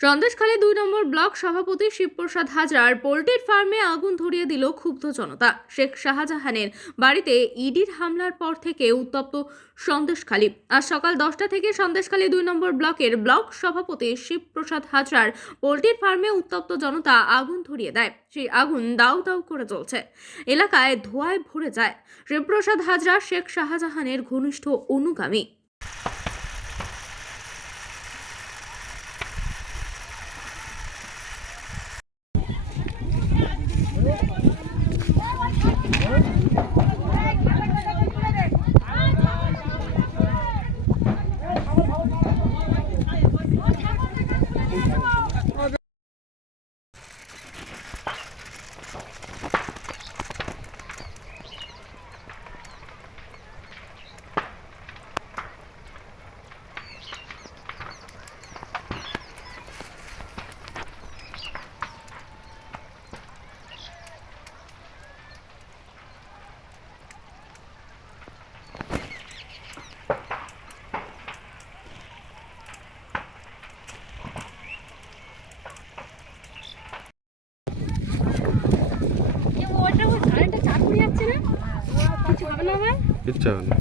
সন্দেশখালী দুই নম্বর ব্লক সভাপতি শিবপ্রসাদ হাজরার পোল্ট্রির ফার্মে আগুন ধরিয়ে দিল ক্ষুব্ধ জনতা। শেখ শাহজাহানের বাড়িতে ইডির হামলার পর থেকে উত্তপ্ত সন্দেশখালী। আজ সকাল দশটা থেকে সন্দেশখালী দুই নম্বর ব্লকের ব্লক সভাপতি শিবপ্রসাদ হাজরার পোল্ট্রির ফার্মে উত্তপ্ত জনতা আগুন ধরিয়ে দেয়। সেই আগুন দাউ দাউ করে চলছে এলাকায় ধোঁয়ায় ভরে যায়। শিবপ্রসাদ হাজরা শেখ শাহজাহানের ঘনিষ্ঠ অনুগামী। Thank you. যাচ্ছে না কিছু হবে না ভাই কিচ্ছু হবে না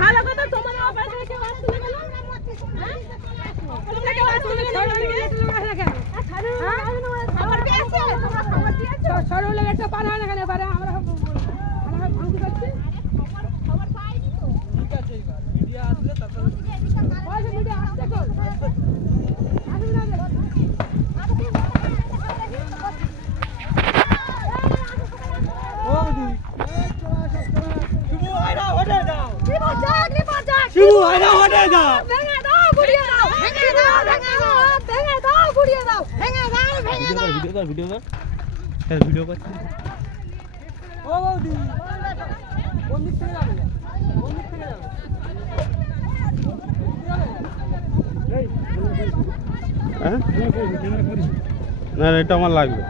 ভালো কথা তোমার আবার কেউ না কেন হ্যাঁ? তোমরা কেউ আসছে না কেন? তোমরা কেন? হ্যাঁ? খবর পেয়েছে? তোমরা খবর শিবু আয়না হটে দাও ভেঙে দাও, গুড়িয়ে দাও। ভেঙে দাও, ভেঙে দাও। ভেঙে দাও, গুড়িয়ে দাও। ভেঙে দাও, ভেঙে দাও। ভিডিও কর ভিডিও কর হ্যাঁ ভিডিও করছি ও বৌদি কোন দিক থেকে যাবে কোন দিক থেকে যাবে হ্যাঁ না এটা আমার লাগবে